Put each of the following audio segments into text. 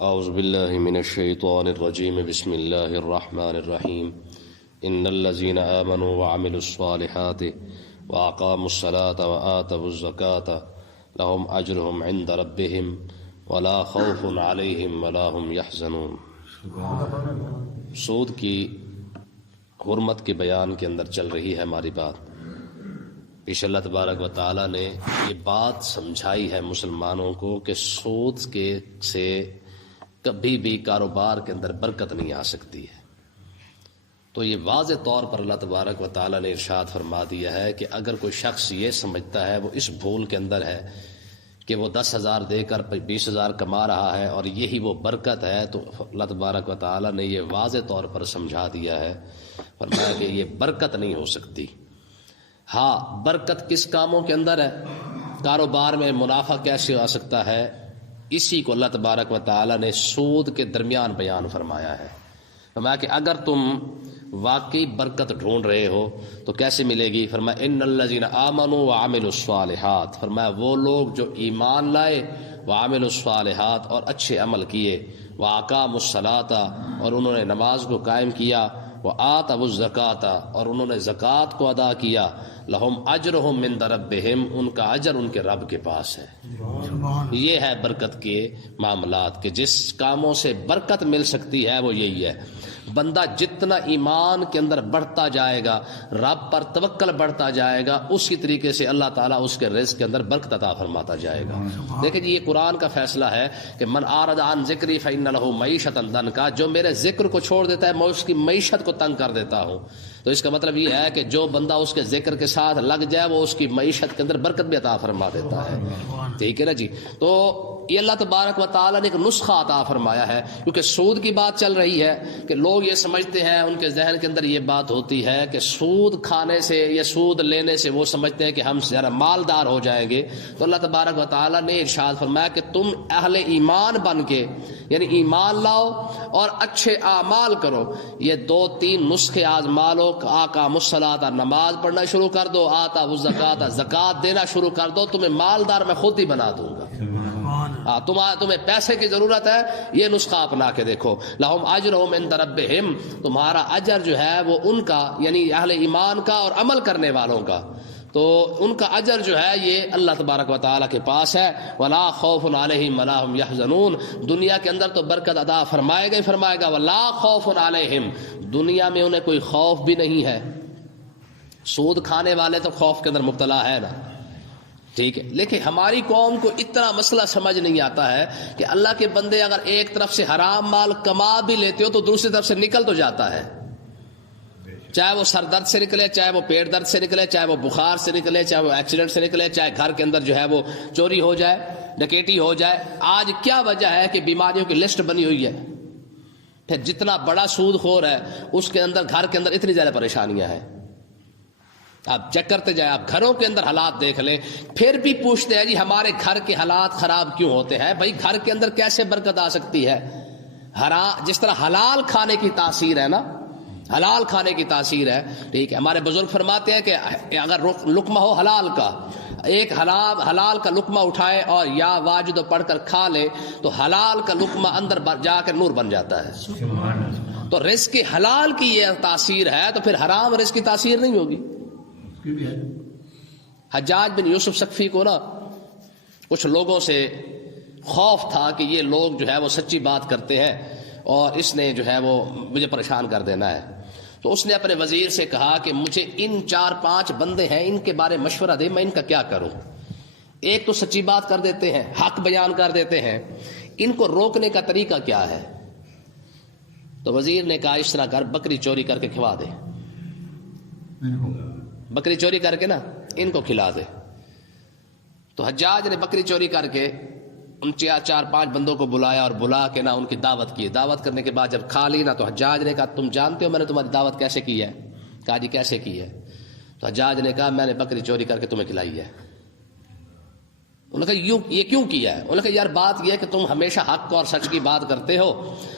اعوذ باللہ من الشیطان الرجیم بسم اللہ الرحمن الرحیم ان الذین آمنوا وعملوا الصالحات واقاموا الصلاة وآتوا الزکاة لهم اجرهم عند ربهم ولا خوف علیہم ولا هم یحزنون۔ سود کی حرمت کے بیان کے اندر چل رہی ہے ہماری بات۔ پیش اللہ تبارک و تعالیٰ نے یہ بات سمجھائی ہے مسلمانوں کو کہ سود سے کبھی بھی کاروبار کے اندر برکت نہیں آ سکتی ہے۔ تو یہ واضح طور پر اللہ تبارک و تعالیٰ نے ارشاد فرما دیا ہے کہ اگر کوئی شخص یہ سمجھتا ہے، وہ اس بھول کے اندر ہے کہ وہ 10,000 دے کر 20,000 کما رہا ہے اور یہی وہ برکت ہے، تو اللہ تبارک و تعالیٰ نے یہ واضح طور پر سمجھا دیا ہے، فرمایا کہ یہ برکت نہیں ہو سکتی۔ ہاں، برکت کس کاموں کے اندر ہے؟ کاروبار میں منافع کیسے آ سکتا ہے؟ اسی کو اللہ تبارک و تعالیٰ نے سود کے درمیان بیان فرمایا ہے۔ فرمایا کہ اگر تم واقعی برکت ڈھونڈ رہے ہو تو کیسے ملے گی؟ فرمایا ان الذین آمنوا وعملوا الصالحات، فرمایا وہ لوگ جو ایمان لائے، وعملوا الصالحات اور اچھے عمل کیے، واقاموا الصلاۃ اور انہوں نے نماز کو قائم کیا، وآتوا الزکاۃ اور انہوں نے زکوٰۃ کو ادا کیا، لہم اجرہم عند ربہم، ان کا اجر ان کے رب کے پاس ہے۔ یہ ہے برکت کے معاملات، کہ جس کاموں سے برکت مل سکتی ہے وہ یہی ہے۔ بندہ جتنا ایمان کے اندر بڑھتا جائے گا، رب پر توکل بڑھتا جائے گا، اسی طریقے سے اللہ تعالیٰ اس کے رزق کے اندر برکت عطا فرماتا جائے گا۔ دیکھیں جی، یہ قرآن کا فیصلہ ہے کہ من اعرض عن ذکری فإن له معیشۃ ضنکا، جو میرے ذکر کو چھوڑ دیتا ہے میں اس کی معیشت کو تنگ کر دیتا ہوں۔ تو اس کا مطلب یہ ہے کہ جو بندہ اس کے ذکر کے ساتھ لگ جائے وہ اس کی معیشت کے اندر برکت بھی عطا فرما دیتا ہے۔ ٹھیک ہے نا جی؟ تو یہ اللہ تبارک و تعالیٰ نے ایک نسخہ عطا فرمایا ہے، کیونکہ سود کی بات چل رہی ہے کہ لوگ یہ سمجھتے ہیں، ان کے ذہن کے اندر یہ بات ہوتی ہے کہ سود کھانے سے یا سود لینے سے وہ سمجھتے ہیں کہ ہم ذرا مالدار ہو جائیں گے۔ تو اللہ تبارک و تعالیٰ نے ارشاد فرمایا کہ تم اہل ایمان بن کے، یعنی ایمان لاؤ اور اچھے اعمال کرو، یہ 2-3 نسخے آزما لو۔ اقاموا الصلاۃ، نماز پڑھنا شروع کر دو، آتوا الزکاۃ، زکوٰۃ دینا شروع کر دو، تمہیں مالدار میں خود ہی بنا دوں گا۔ تمہیں پیسے کی ضرورت ہے، یہ نسخہ اپنا کے دیکھو۔ لہم اجرہم عند ربہم، تمہارا اجر جو ہے وہ ان کا، یعنی اہل ایمان کا اور عمل کرنے والوں کا، تو ان کا اجر جو ہے یہ اللہ تبارک و تعالیٰ کے پاس ہے۔ ولا خوف علیہم ولا هم یحزنون، دنیا کے اندر تو برکت عطا فرمائے گا، ولا خوف علیہم، دنیا میں انہیں کوئی خوف بھی نہیں ہے۔ سود کھانے والے تو خوف کے اندر مبتلا ہے نا، ٹھیک ہے، لیکن ہماری قوم کو اتنا مسئلہ سمجھ نہیں آتا ہے کہ اللہ کے بندے اگر ایک طرف سے حرام مال کما بھی لیتے ہو تو دوسری طرف سے نکل تو جاتا ہے، چاہے وہ سر درد سے نکلے، چاہے وہ پیٹ درد سے نکلے، چاہے وہ بخار سے نکلے، چاہے وہ ایکسیڈنٹ سے نکلے، چاہے گھر کے اندر جو ہے وہ چوری ہو جائے، ڈکیٹی ہو جائے۔ آج کیا وجہ ہے کہ بیماریوں کی لسٹ بنی ہوئی ہے، پھر جتنا بڑا سود خور ہے اس کے اندر گھر کے اندر اتنی زیادہ پریشانیاں ہیں۔ آپ چیک کرتے جائیں، آپ گھروں کے اندر حالات دیکھ لیں، پھر بھی پوچھتے ہیں جی ہمارے گھر کے حالات خراب کیوں ہوتے ہیں؟ بھائی گھر کے اندر کیسے برکت آ سکتی ہے؟ جس طرح حلال کھانے کی تاثیر ہے نا، حلال کھانے کی تاثیر ہے، ٹھیک ہے، ہمارے بزرگ فرماتے ہیں کہ اگر لقمہ ہو حلال کا، ایک حلال کا لقمہ اٹھائے اور یا واجد پڑھ کر کھا لے تو حلال کا لقمہ اندر جا کر نور بن جاتا ہے۔ تو رزق حلال کی یہ تاثیر ہے، تو پھر حرام رزق کی تاثیر نہیں ہوگی۔ حجاج بن یوسف ثقفی کو نا کچھ لوگوں سے خوف تھا کہ یہ لوگ جو ہے وہ سچی بات کرتے ہیں اور اس نے جو ہے وہ مجھے پریشان کر دینا ہے، تو اس نے اپنے وزیر سے کہا کہ مجھے ان 4-5 بندے ہیں، ان کے بارے مشورہ دے، میں ان کا کیا کروں؟ ایک تو سچی بات کر دیتے ہیں، حق بیان کر دیتے ہیں، ان کو روکنے کا طریقہ کیا ہے؟ تو وزیر نے کہا اس طرح کر، بکری چوری کر کے کھوا دے، بکری چوری کر کے نا ان کو کھلا دے۔ تو حجاج نے بکری چوری کر کے ان 4-5 بندوں کو بلایا اور بلا کے نا ان کی دعوت کی۔ دعوت کرنے کے بعد جب کھا لی نا تو حجاج نے کہا تم جانتے ہو میں نے تمہاری دعوت کیسے کی ہے؟ کہا جی کیسے کی ہے؟ تو حجاج نے کہا میں نے بکری چوری کر کے تمہیں کھلائی ہے۔ انہوں نے کہا یہ کیوں کیا ہے؟ انہوں نے کہا یار بات یہ ہے کہ تم ہمیشہ حق اور سچ کی بات کرتے ہو،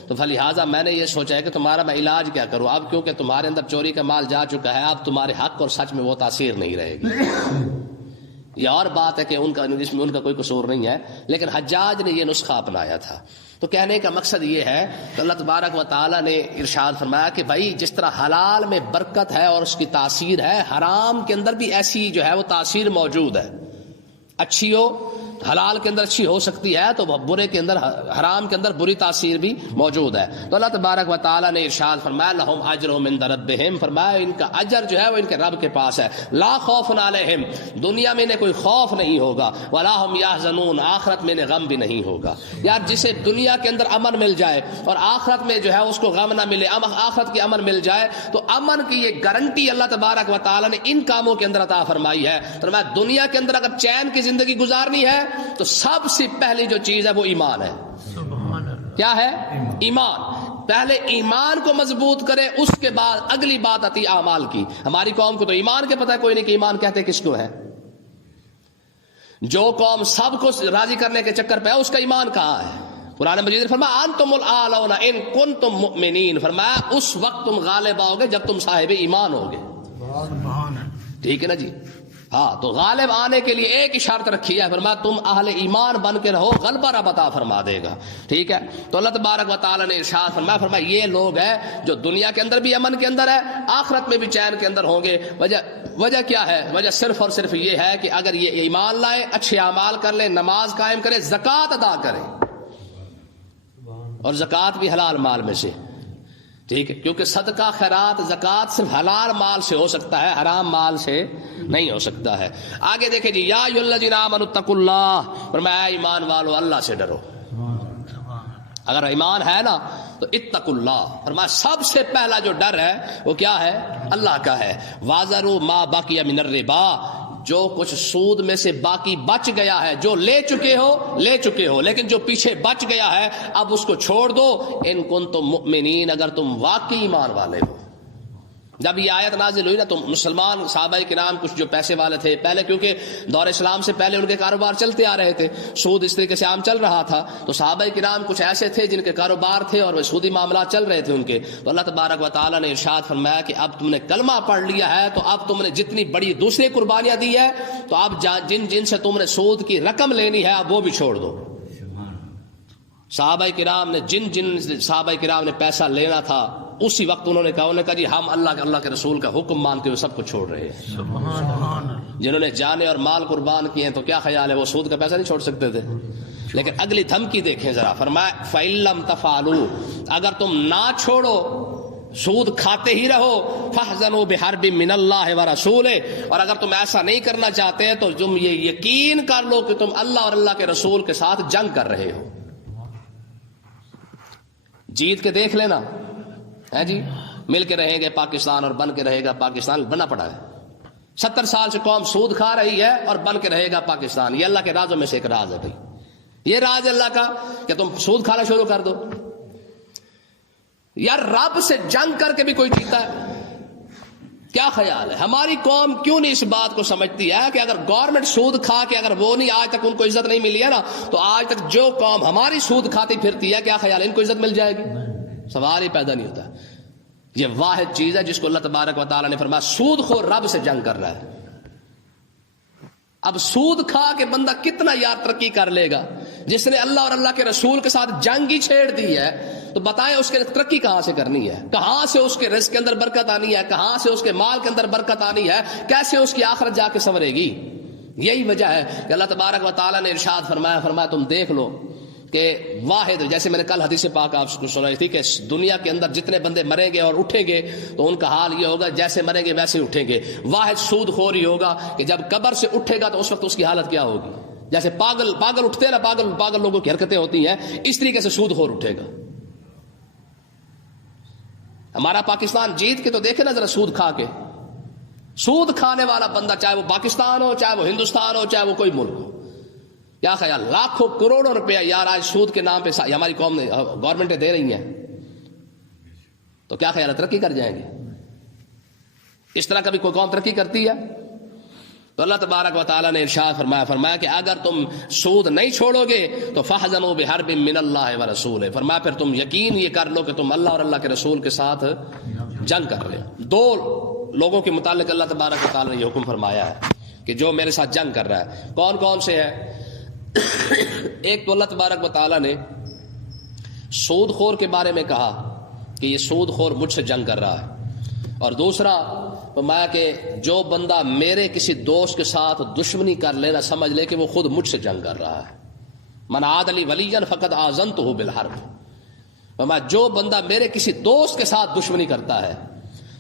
تو فلہٰذا میں نے یہ سوچا ہے کہ تمہارا میں علاج کیا کروں، اب کیونکہ تمہارے اندر چوری کا مال جا چکا ہے، اب تمہارے حق اور سچ میں وہ تاثیر نہیں رہے گی۔ یہ اور بات ہے کہ اس میں ان کا کوئی قصور نہیں ہے، لیکن حجاج نے یہ نسخہ اپنایا تھا۔ تو کہنے کا مقصد یہ ہے کہ اللہ تبارک و تعالیٰ نے ارشاد فرمایا کہ بھائی جس طرح حلال میں برکت ہے اور اس کی تاثیر ہے، حرام کے اندر بھی ایسی جو ہے وہ تاثیر موجود ہے، اچھی ہو حلال کے اندر اچھی ہو سکتی ہے تو برے کے اندر حرام کے اندر بری تاثیر بھی موجود ہے۔ تو اللہ تبارک و تعالیٰ نے ارشاد فرمایا لہم اجرہم عند ربہم، فرمایا ان کا اجر جو ہے وہ ان کے رب کے پاس ہے، لا خوف علیہم، دنیا میں انہیں کوئی خوف نہیں ہوگا، ولا ہم یحزنون، آخرت میں انہیں غم بھی نہیں ہوگا۔ یار جسے دنیا کے اندر امن مل جائے اور آخرت میں جو ہے اس کو غم نہ ملے، آخرت کی امن مل جائے، تو امن کی یہ گارنٹی اللہ تبارک و تعالیٰ نے ان کاموں کے اندر عطا فرمائی ہے۔ فرمایا دنیا کے اندر اگر چین کی زندگی گزارنی ہے تو سب سے پہلی جو چیز ہے وہ ایمان ہے۔ کیا ہے؟ ایمان۔ پہلے ایمان کو مضبوط کرے، اس کے بعد اگلی بات آتی اعمال کی۔ ہماری قوم کو تو ایمان کے پتہ ہے کوئی نہیں کہ ایمان کہتے کس کو ہے۔ جو قوم سب کو راضی کرنے کے چکر پہ ہے اس کا ایمان کہاں ہے؟ قرآن مجید نے فرمایا انتم الاعلون ان کنتم مؤمنین، فرمایا اس وقت تم غالب آؤ گے جب تم صاحب ایمان ہوگے۔ ٹھیک ہے نا جی؟ ہاں، تو غالب آنے کے لیے ایک ہی شرط رکھی ہے، فرمایا تم اہل ایمان بن کے رہو، غلبہ رب عطا فرما دے گا۔ ٹھیک ہے، تو اللہ تبارک و تعالیٰ نے ارشاد فرمایا یہ لوگ ہیں جو دنیا کے اندر بھی امن کے اندر ہے، آخرت میں بھی چین کے اندر ہوں گے۔ وجہ کیا ہے؟ وجہ صرف اور صرف یہ ہے کہ اگر یہ ایمان لائے، اچھے اعمال کر لیں، نماز قائم کریں، زکوٰۃ ادا کریں، اور زکوٰۃ بھی حلال مال میں سے۔ ٹھیک ہے، کیونکہ صدقہ خیرات زکوٰۃ صرف حلال مال سے ہو سکتا ہے، حرام مال سے نہیں ہو سکتا ہے۔ آگے دیکھیں جی، یا ایھا الذین آمنوا اتقوا اللہ، فرمایا ایمان والو اللہ سے ڈرو۔ اگر ایمان ہے نا تو اتقوا اللہ، فرمایا سب سے پہلا جو ڈر ہے وہ کیا ہے؟ اللہ کا ہے۔ وَذَرُوا مَا بَقِیَ مِنَ الرِّبَا، جو کچھ سود میں سے باقی بچ گیا ہے، جو لے چکے ہو، لیکن جو پیچھے بچ گیا ہے اب اس کو چھوڑ دو، ان کنتم مؤمنین، اگر تم واقعی ایمان والے ہو۔ جب یہ آیت نازل ہوئی نا تو مسلمان صحابہ کرام کچھ جو پیسے والے تھے، پہلے کیونکہ دور اسلام سے پہلے ان کے کاروبار چلتے آ رہے تھے، سود اس طریقے سے عام چل رہا تھا، تو صحابہ کرام کچھ ایسے تھے جن کے کاروبار تھے اور وہ سودی معاملات چل رہے تھے ان کے، تو اللہ تبارک و تعالیٰ نے ارشاد فرمایا کہ اب تم نے کلمہ پڑھ لیا ہے تو اب تم نے جتنی بڑی دوسری قربانیاں دی ہے تو اب جن سے تم نے سود کی رقم لینی ہے اب وہ بھی چھوڑ دو۔ صحابہ کرام نے جن صحابہ کرام نے پیسہ لینا تھا اسی وقت انہوں نے کہا جی ہم اللہ کے رسول کا حکم مانتے ہوئے سب کو چھوڑ رہے ہیں۔ جنہوں نے جانے اور مال قربان کیے ہیں تو کیا خیال ہے وہ سود کا پیسہ نہیں چھوڑ سکتے تھے؟ لیکن اگلی دھمکی دیکھیں ذرا، فرمایا فَإِن لَّمْ تَفْعَلُوا، اگر تم نہ چھوڑو، سود کھاتے ہی رہو، فَاحْذَنُوا بِحَرْبٍ مِّنَ اللَّهِ وَرَسُولِهِ، اور اگر تم ایسا نہیں کرنا چاہتے تو تم یہ یقین کر لو کہ تم اللہ اور اللہ کے رسول کے ساتھ جنگ کر رہے ہو۔ جیت کے دیکھ لینا ہے جی، مل کے رہیں گے پاکستان اور بن کے رہے گا پاکستان، بنا پڑا ہے۔ 70 سال سے قوم سود کھا رہی ہے اور بن کے رہے گا پاکستان۔ یہ اللہ کے رازوں میں سے ایک راز ہے بھائی، یہ راز اللہ کا کہ تم سود کھانا شروع کر دو۔ یار رب سے جنگ کر کے بھی کوئی جیتا ہے؟ کیا خیال ہے ہماری قوم کیوں نہیں اس بات کو سمجھتی ہے کہ اگر گورنمنٹ سود کھا کے اگر وہ نہیں آج تک ان کو عزت نہیں ملی ہے نا، تو آج تک جو قوم ہماری سود کھاتی پھرتی ہے کیا خیال ہے ان کو عزت مل جائے گی؟ سوال ہی پیدا نہیں ہوتا۔ یہ واحد چیز ہے جس کو اللہ تبارک و تعالیٰ نے فرمایا سود خور رب سے جنگ کر رہا ہے۔ اب سود کھا کے بندہ کتنا یار ترقی کر لے گا؟ جس نے اللہ اور اللہ کے رسول کے ساتھ جنگ ہی چھیڑ دی ہے تو بتائیں اس کے ترقی کہاں سے کرنی ہے؟ کہاں سے اس کے رزق کے اندر برکت آنی ہے؟ کہاں سے اس کے مال کے اندر برکت آنی ہے؟ کیسے اس کی آخرت جا کے سنورے گی؟ یہی وجہ ہے کہ اللہ تبارک و تعالیٰ نے ارشاد فرمایا تم دیکھ لو کہ واحد، جیسے میں نے کل حدیث پاک آپ کو سنائی تھی کہ دنیا کے اندر جتنے بندے مریں گے اور اٹھیں گے تو ان کا حال یہ ہوگا جیسے مریں گے ویسے اٹھیں گے۔ واحد سود خور ہی ہوگا کہ جب قبر سے اٹھے گا تو اس وقت اس کی حالت کیا ہوگی؟ جیسے پاگل اٹھتے ہیں نا، پاگل لوگوں کی حرکتیں ہوتی ہیں، اس طریقے سے سود خور اٹھے گا۔ ہمارا پاکستان جیت کے تو دیکھے نا ذرا، سود کھا کے، سود کھانے والا بندہ چاہے وہ پاکستان ہو، چاہے وہ ہندوستان ہو، چاہے وہ کوئی ملک ہو، کیا خیال؟ لاکھوں کروڑوں روپیہ یار آج سود کے نام پہ ہماری قوم نے گورنمنٹیں دے رہی ہیں، تو کیا خیال ہے ترقی کر جائیں گے؟ اس طرح کبھی کوئی قوم ترقی کرتی ہے؟ تو اللہ تبارک و تعالیٰ نے ارشاد فرمایا کہ اگر تم سود نہیں چھوڑو گے تو فَاحْذَنُوا بِحَرْبٍ مِّنَ اللَّهِ وَرَسُولِهِ، فرمایا پھر تم یقین یہ کر لو کہ تم اللہ اور اللہ کے رسول کے ساتھ جنگ کر رہے ہو۔ دو لوگوں کے متعلق اللہ تبارک و تعالیٰ نے یہ حکم فرمایا ہے۔ کہ جو میرے ساتھ جنگ کر رہا ہے. کون کون سے ہے؟ ایک تو اللہ تبارک و تعالیٰ نے سود خور کے بارے میں کہا کہ یہ سود خور مجھ سے جنگ کر رہا ہے، اور دوسرا فرمایا کہ جو بندہ میرے کسی دوست کے ساتھ دشمنی کر لینا سمجھ لے کہ وہ خود مجھ سے جنگ کر رہا ہے. من عاد لی ولیا فقد آذنتہ بالحرب. فرمایا جو بندہ میرے کسی دوست کے ساتھ دشمنی کرتا ہے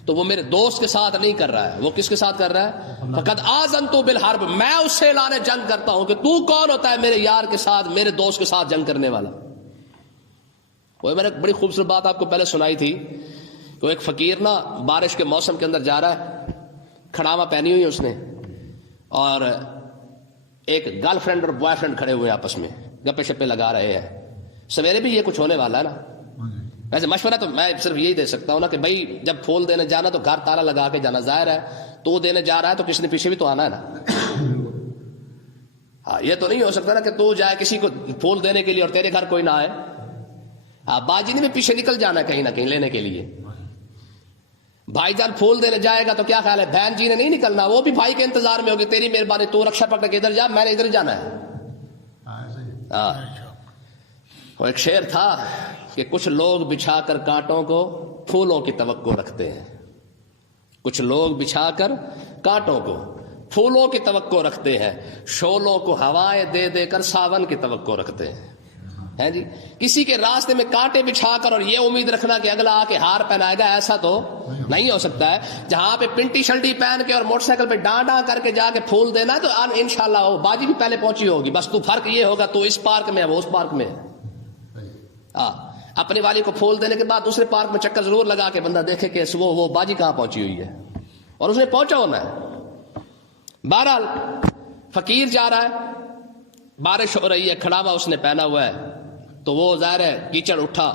تو وہ میرے دوست کے ساتھ نہیں کر رہا ہے، وہ کس کے ساتھ کر رہا ہے؟ فقد آذنتہ بالحرب. میں اس سے اعلان جنگ کرتا ہوں کہ تو کون ہوتا ہے میرے یار کے ساتھ، میرے دوست کے ساتھ جنگ کرنے والا. وہ میں نے بڑی خوبصورت بات آپ کو پہلے سنائی تھی کہ ایک فقیر نا بارش کے موسم کے اندر جا رہا ہے، کھڑاوا پہنی ہوئی اس نے، اور ایک گرل فرینڈ اور بوائے فرینڈ کھڑے ہوئے آپس میں گپے شپے لگا رہے ہیں. سویرے بھی یہ کچھ ہونے والا ہے نا. ویسے مشورہ تو میں صرف یہی دے سکتا ہوں نا کہ بھائی جب پھول دینے جانا تو گھر تالا لگا کے جانا. ظاہر ہے تو دینے جا رہا ہے تو کسی نے پیچھے بھی تو آنا ہے نا. ہاں یہ تو نہیں ہو سکتا نا کہ تو جائے کسی کو پھول دینے کے لیے اور تیرے گھر کوئی نہ آئے. ہاں باجی نے بھی پیچھے نکل جانا ہے کہیں نہ کہیں لینے کے لیے. بھائی جان پھول دینے جائے گا تو کیا خیال ہے بہن جی نے نہیں نکلنا، وہ بھی بھائی کے انتظار میں ہوگی تیری مہربانی تو رکشا پکڑ کے ادھر جا، میں نے ادھر جانا ہے. ہاں وہ ایک شعر تھا کہ کچھ لوگ بچھا کر کانٹوں کو پھولوں کی توقع رکھتے ہیں، کچھ لوگ بچھا کر کانٹوں کو پھولوں کی توقع رکھتے ہیں، شعلوں کو ہوائیں دے دے کر ساون کی توقع رکھتے ہیں. ہے جی کسی کے راستے میں کانٹے بچھا کر اور یہ امید رکھنا کہ اگلا آ کے ہار پہنائے گا، ایسا تو نہیں ہو سکتا ہے. جہاں پہ پنٹی شلٹی پہن کے اور موٹر سائیکل پہ ڈاں ڈاں کر کے جا کے پھول دینا تو انشاءاللہ وہ باجی بھی پہلے پہنچی ہوگی. بس تو فرق یہ ہوگا تو اس پارک میں ہے وہ اس پارک میں ہے. اپنے والی کو پھول دینے کے بعد دوسرے پارک میں چکر ضرور لگا کے بندہ دیکھے کہ وہ باجی کہاں پہنچی ہوئی ہے اور اس نے پہنچا ہونا ہے. بہرحال فقیر جا رہا ہے، بارش ہو رہی ہے، کھڑا ہوا اس نے پہنا ہوا ہے، تو وہ ظاہر ہے کیچڑ اٹھا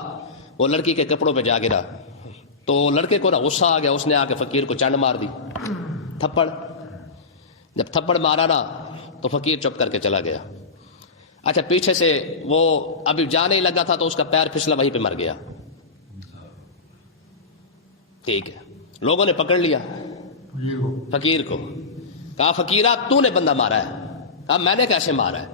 وہ لڑکی کے کپڑوں پہ جا گرا. تو لڑکے کو نا غصہ آ گیا، اس نے آ کے فقیر کو چنڈ مار دی تھپڑ. جب تھپڑ مارا نا تو فقیر چپ کر کے چلا گیا. اچھا پیچھے سے وہ ابھی جانے ہی لگا تھا تو اس کا پیر پھسلا وہیں پہ مر گیا. ٹھیک ہے لوگوں نے پکڑ لیا فقیر کو، کہا فقیرہ تو نے بندہ مارا ہے. کہا میں نے کیسے مارا ہے؟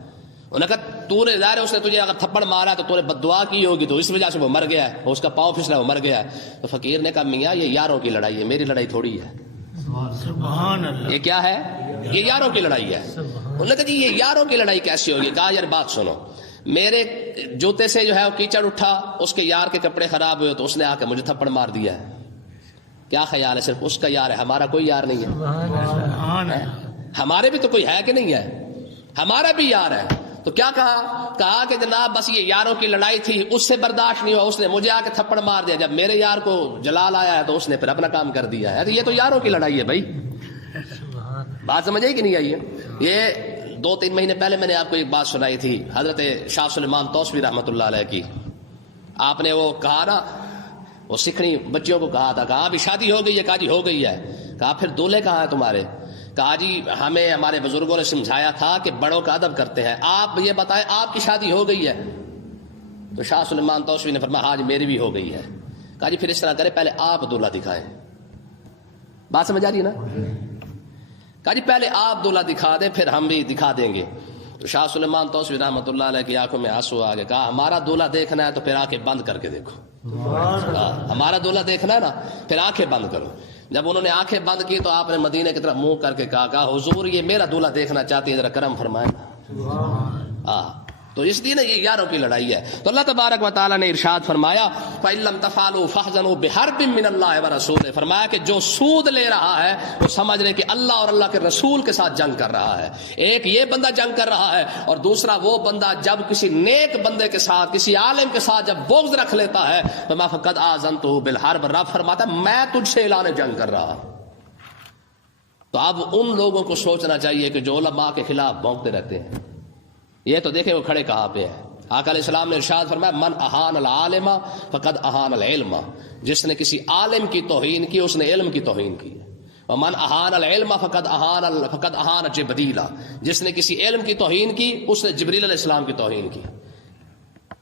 انہوں نے کہا تو نے ظاہر ہے اس نے تجھے اگر تھپڑ مارا ہے تو تو نے بد دعا کی ہوگی تو اس وجہ سے وہ مر گیا ہے، اس کا پاؤں پھسلا وہ مر گیا ہے. تو فقیر نے کہا میاں یہ یاروں کی لڑائی ہے، میری لڑائی تھوڑی ہے. سبحان اللہ. یہ کیا ہے؟ یہ یاروں کی لڑائی ہے. انہوں نے کہا جی یہ یاروں کی لڑائی کیسی ہوگی؟ کہا یار بات سنو، میرے جوتے سے جو ہے وہ کیچڑ اٹھا، اس کے یار کے کپڑے خراب ہوئے تو اس نے آ کے مجھے تھپڑ مار دیا ہے. کیا خیال ہے صرف اس کا یار ہے، ہمارا کوئی یار نہیں ہے؟ ہمارے بھی تو کوئی ہے کہ نہیں ہے؟ ہمارا بھی یار ہے. تو کیا کہا کہ جناب بس یہ یاروں کی لڑائی تھی، اس سے برداشت نہیں ہوا، اس نے مجھے آ کے تھپڑ مار دیا. جب میرے یار کو جلال آیا ہے تو اس نے پھر اپنا کام کر دیا ہے. یہ تو یاروں کی لڑائی ہے بھائی. بات سمجھ آئی کہ نہیں آئی ہے؟ یہ 2-3 مہینے پہلے میں نے آپ کو ایک بات سنائی تھی حضرت شاہ سلیمان توسوی رحمۃ اللہ علیہ کی. آپ نے وہ کہا نا وہ سکھڑی بچیوں کو کہا تھا، کہا ابھی شادی ہو گئی ہے؟ کہا جی ہو گئی ہے. کہا پھر دولہے کہاں ہیں تمہارے؟ کہا جی ہمیں ہمارے بزرگوں نے سمجھایا تھا کہ بڑوں کا ادب کرتے ہیں، آپ یہ بتائیں آپ کی شادی ہو گئی ہے؟ تو شاہ سلیمان توسوی نے فرمایا ہاں جی میری بھی ہو گئی ہے. کہا جی پھر اس طرح کرے پہلے آپ دولہا دکھائیں. بات سمجھ آ رہی ہے نا؟ کہا جی پہلے آپ دولہا دکھا دیں پھر ہم بھی دکھا دیں گے. تو شاہ سلیمان توسوی رحمۃ اللہ علیہ کی آنکھوں میں آنسو آ گئے. کہا ہمارا دولہا دیکھنا ہے تو پھر آنکھیں بند کر کے دیکھو. ہمارا دولہا دیکھنا ہے نا پھر آنکھیں بند کرو. جب انہوں نے آنکھیں بند کی تو آپ نے مدینے کی طرف منہ کر کے کہا حضور یہ میرا دولہا دیکھنا چاہتی ہے، ذرا کرم فرمائیں. تو اس لیے نا یہ یاروں کی لڑائی ہے. تو اللہ تبارک و تعالیٰ نے ارشاد فرمایا فَإِن لَمْ تَفْعَلُوا فَاحْذَرُوا بِحَرْبٍ مِّنَ اللَّهِ وَرَسُولِهِ. فرمایا کہ جو سود لے رہا ہے وہ سمجھ لے کہ اللہ اور اللہ کے رسول کے ساتھ جنگ کر رہا ہے. ایک یہ بندہ جنگ کر رہا ہے اور دوسرا وہ بندہ جب کسی نیک بندے کے ساتھ کسی عالم کے ساتھ جب بغض رکھ لیتا ہے تو میں فقد آذنتہ بالحرب. رب فرماتا ہے میں تجھ سے اعلان جنگ کر رہا. تو اب ان لوگوں کو سوچنا چاہیے کہ جو علماء کے خلاف بھونکتے رہتے ہیں. یہ تو دیکھیں وہ کھڑے کہاں پہ ہے. آقا علیہ السلام نے ارشاد فرمایا من اہان العالم فقد اہان العلم. جس نے کسی عالم کی توہین کی اس نے علم کی توہین کی. ومن اہان العلم فقد اہان جبریل. جس نے کسی علم کی توہین کی اس نے جبریل علیہ السلام کی توہین کی.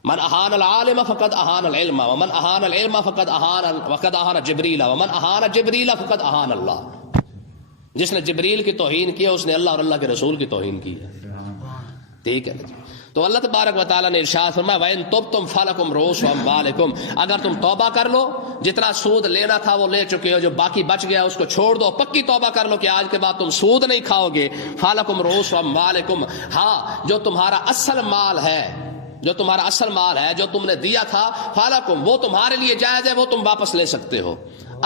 من اہان العالم فقد اہان العلم ومن اہان العلم فقد اہان جبریل ومن اہان جبریل فقد اہان اللہ. جس نے جبریل کی توہین کی ہے اس نے اللہ اور اللہ کے رسول کی توہین کی ہے. ٹھیک ہے جی. تو اللہ تبارک و تعالیٰ نے ارشاد فرمایا وَإِن تُبْتُمْ فَلَكُمْ رُءُوسُ أَمْوَالِكُمْ، اگر تم توبہ کر لو، جتنا سود لینا تھا وہ لے چکے ہو، جو باقی بچ گیا اس کو چھوڑ دو، پکی توبہ کر لو کہ آج کے بعد تم سود نہیں کھاؤ گے. فَلَكُمْ رُءُوسُ أَمْوَالِكُمْ، ہاں جو تمہارا اصل مال ہے، جو تمہارا اصل مال ہے جو تم نے دیا تھا، فَلَكُمْ وہ تمہارے لیے جائز ہے، وہ تم واپس لے سکتے ہو.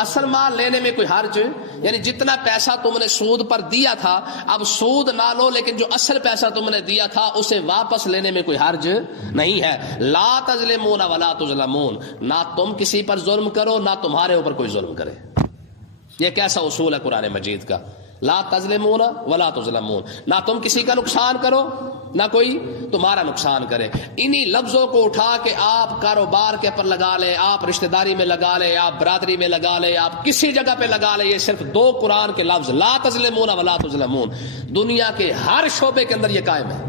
اصل مال لینے میں کوئی حرج، یعنی جتنا پیسہ تم نے سود پر دیا تھا اب سود نہ لو، لیکن جو اصل پیسہ تم نے دیا تھا اسے واپس لینے میں کوئی حرج نہیں ہے. لا تظلمون ولا تظلمون، نہ تم کسی پر ظلم کرو نہ تمہارے اوپر کوئی ظلم کرے. یہ کیسا اصول ہے قرآن مجید کا؟ لا تظلمون ولا تظلمون، نہ تم کسی کا نقصان کرو نہ کوئی تمہارا نقصان کرے. انہی لفظوں کو اٹھا کے آپ کاروبار کے پر لگا لیں، آپ رشتہ داری میں لگا لیں، آپ برادری میں لگا لیں، آپ کسی جگہ پہ لگا لیں، یہ صرف دو قرآن کے لفظ لا تظلمون ولا تظلمون دنیا کے ہر شعبے کے اندر یہ قائم ہے.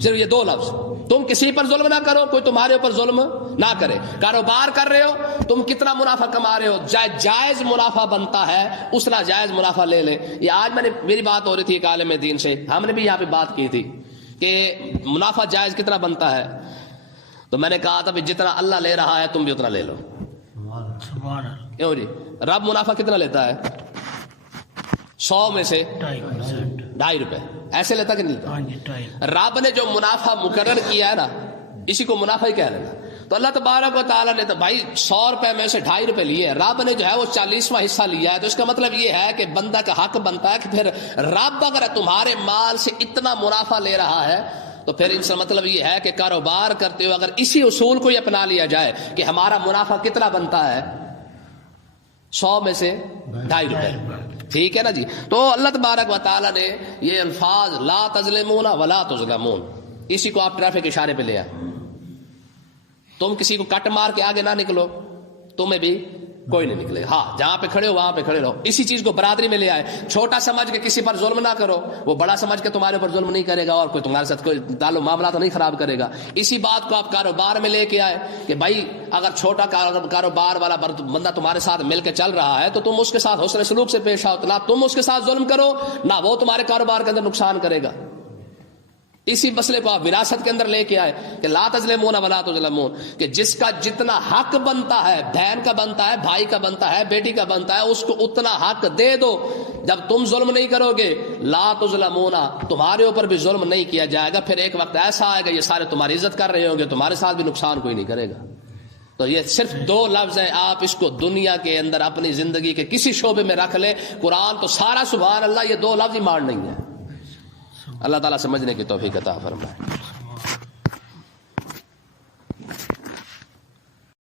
صرف یہ دو لفظ، تم کسی پر ظلم نہ کرو، کوئی تمہارے اوپر ظلم نہ کرے. کاروبار کر رہے ہو، تم کتنا منافع کما رہے ہو، جائز منافع بنتا ہے اس طرح جائز منافع لے لے. یہ آج میری بات ہو رہی تھی ایک عالم دین سے، ہم نے بھی یہاں پہ بات کی تھی کہ منافع جائز کتنا بنتا ہے، تو میں نے کہا تھا جتنا اللہ لے رہا ہے تم بھی اتنا لے لو. کیوں جی؟ رب منافع کتنا لیتا ہے؟ 100 میں سے 2.5 روپے ایسے لیتا کہ نہیں لیتا؟ رب نے جو منافع مقرر کیا ہے نا اسی کو منافع ہی کہہ لینا. تو اللہ تبارک و تعالیٰ نے تو بھائی 100 روپے میں سے 2.5 روپے لیے، رب نے جو ہے وہ 40واں حصہ لیا ہے. تو اس کا مطلب یہ ہے کہ بندہ کا حق بنتا ہے کہ پھر رب اگر تمہارے مال سے اتنا منافع لے رہا ہے تو پھر ان سے مطلب یہ ہے کہ کاروبار کرتے ہو اگر اسی اصول کو ہی اپنا لیا جائے کہ ہمارا منافع کتنا بنتا ہے 100 میں سے 2.5 روپے. ٹھیک ہے نا جی. تو اللہ تبارک و تعالیٰ نے یہ الفاظ لا تظلمون ولا تظلمون، اسی کو آپ ٹریفک اشارے پہ لے آئے. تم کسی کو کٹ مار کے آگے نہ نکلو، تمہیں بھی کوئی نہیں نکلے. ہاں جہاں پہ کھڑے ہو وہاں پہ کھڑے رہو. اسی چیز کو برادری میں لے آئے. چھوٹا سمجھ کے کسی پر ظلم نہ کرو، وہ بڑا سمجھ کے تمہارے اوپر ظلم نہیں کرے گا اور کوئی تمہارے ساتھ کوئی تعلق معاملہ تو نہیں خراب کرے گا. اسی بات کو آپ کاروبار میں لے کے آئے کہ بھائی اگر چھوٹا کاروبار والا بندہ تمہارے ساتھ مل کے چل رہا ہے تو تم اس کے ساتھ حسن سلوک سے پیش آؤ، نہ تم اس کے ساتھ ظلم کرو نہ وہ تمہارے کاروبار کے اندر نقصان کرے گا. اسی مسئلے کو آپ وراثت کے اندر لے کے آئے کہ لا تظلمون ولا تظلمون، کہ جس کا جتنا حق بنتا ہے، بہن کا بنتا ہے، بھائی کا بنتا ہے، بیٹی کا بنتا ہے، اس کو اتنا حق دے دو. جب تم ظلم نہیں کرو گے لا تظلمون، تمہارے اوپر بھی ظلم نہیں کیا جائے گا. پھر ایک وقت ایسا آئے گا یہ سارے تمہاری عزت کر رہے ہوں گے، تمہارے ساتھ بھی نقصان کوئی نہیں کرے گا. تو یہ صرف 2 لفظ ہیں، آپ اس کو دنیا کے اندر اپنی زندگی کے کسی شعبے میں رکھ لیں. قرآن تو سارا سبحان اللہ یہ 2 لفظ ہی مان نہیں ہے. اللہ تعالیٰ سمجھنے کی توفیق عطا فرمائے.